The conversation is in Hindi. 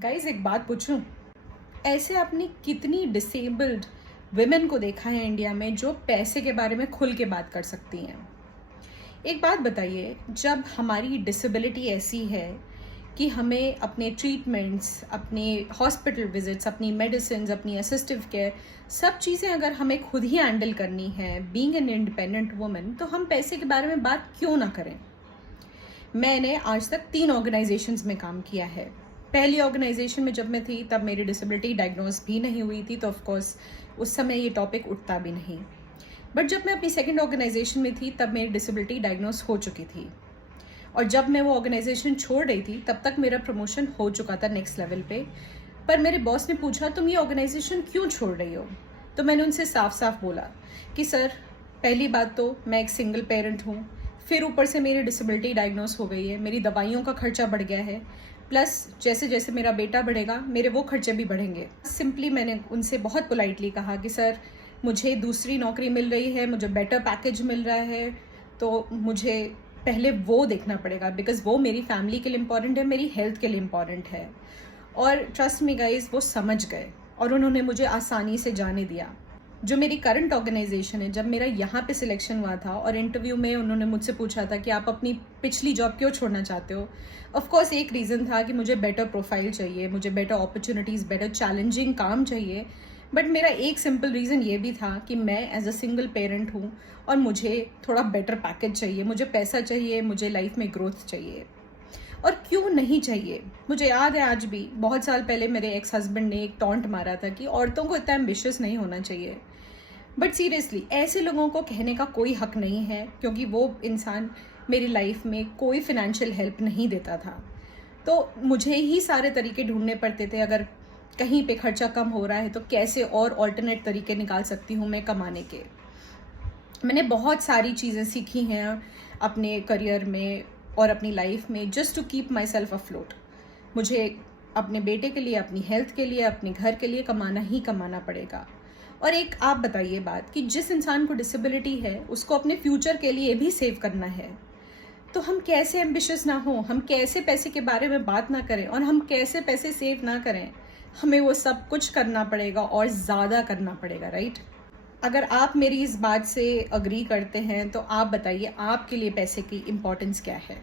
गाइज एक बात पूछूं। ऐसे आपने कितनी डिसेबल्ड विमेन को देखा है इंडिया में जो पैसे के बारे में खुल के बात कर सकती हैं। एक बात बताइए, जब हमारी डिसेबिलिटी ऐसी है कि हमें अपने ट्रीटमेंट्स, अपने हॉस्पिटल विजिट्स, अपनी मेडिसिन, अपनी असिस्टिव केयर, सब चीज़ें अगर हमें खुद ही हैंडल करनी है बीइंग एन इंडिपेंडेंट वुमन, तो हम पैसे के बारे में बात क्यों ना करें। मैंने आज तक 3 ऑर्गेनाइजेशंस में काम किया है। पहली ऑर्गेनाइजेशन में जब मैं थी तब मेरी डिसेबिलिटी डायग्नोज भी नहीं हुई थी, तो ऑफकोर्स उस समय ये टॉपिक उठता भी नहीं। बट जब मैं अपनी सेकंड ऑर्गेनाइजेशन में थी तब मेरी डिसेबिलिटी डायग्नोज हो चुकी थी, और जब मैं वो ऑर्गेनाइजेशन छोड़ रही थी तब तक मेरा प्रमोशन हो चुका था नेक्स्ट लेवल पे। पर मेरे बॉस ने पूछा, तुम ये ऑर्गेनाइजेशन क्यों छोड़ रही हो? तो मैंने उनसे साफ साफ बोला कि सर, पहली बात तो मैं एक सिंगल पेरेंट हूँ, फिर ऊपर से मेरी डिसेबिलिटी डायग्नोस हो गई है, मेरी दवाइयों का खर्चा बढ़ गया है, प्लस जैसे जैसे मेरा बेटा बढ़ेगा मेरे वो खर्चे भी बढ़ेंगे। सिंपली मैंने उनसे बहुत पोलाइटली कहा कि सर, मुझे दूसरी नौकरी मिल रही है, मुझे बेटर पैकेज मिल रहा है, तो मुझे पहले वो देखना पड़ेगा, बिकॉज वो मेरी फैमिली के लिए इम्पॉर्टेंट है, मेरी हेल्थ के लिए इम्पॉर्टेंट है। और ट्रस्ट मी गाइज, वो समझ गए और उन्होंने मुझे आसानी से जाने दिया। जो मेरी करंट ऑर्गेनाइजेशन है, जब मेरा यहाँ पे सिलेक्शन हुआ था और इंटरव्यू में उन्होंने मुझसे पूछा था कि आप अपनी पिछली जॉब क्यों छोड़ना चाहते हो, ऑफकोर्स एक रीज़न था कि मुझे बेटर प्रोफाइल चाहिए, मुझे बेटर अपॉर्चुनिटीज़, बेटर चैलेंजिंग काम चाहिए। बट मेरा एक सिंपल रीज़न ये भी था कि मैं एज अ सिंगल पेरेंट हूँ और मुझे थोड़ा बेटर पैकेज चाहिए, मुझे पैसा चाहिए, मुझे लाइफ में ग्रोथ चाहिए। और क्यों नहीं चाहिए? मुझे याद है आज भी, बहुत साल पहले मेरे एक्स हस्बैंड ने एक टॉन्ट मारा था कि औरतों को इतना एम्बिशियस नहीं होना चाहिए। बट सीरियसली ऐसे लोगों को कहने का कोई हक नहीं है, क्योंकि वो इंसान मेरी लाइफ में कोई फिनेंशियल हेल्प नहीं देता था। तो मुझे ही सारे तरीके ढूंढने पड़ते थे, अगर कहीं पे खर्चा कम हो रहा है तो कैसे और ऑल्टरनेट तरीके निकाल सकती हूँ मैं कमाने के। मैंने बहुत सारी चीज़ें सीखी हैं अपने करियर में और अपनी लाइफ में, just to keep myself afloat. मुझे अपने बेटे के लिए, अपनी हेल्थ के लिए, अपने घर के लिए कमाना ही कमाना पड़ेगा। और एक आप बताइए बात कि जिस इंसान को डिसेबिलिटी है उसको अपने फ्यूचर के लिए भी सेव करना है, तो हम कैसे एम्बिशियस ना हो, हम कैसे पैसे के बारे में बात ना करें और हम कैसे पैसे सेव ना करें? हमें वो सब कुछ करना पड़ेगा और ज़्यादा करना पड़ेगा, राइट? अगर आप मेरी इस बात से अग्री करते हैं तो आप बताइए, आपके लिए पैसे की इम्पोर्टेंस क्या है?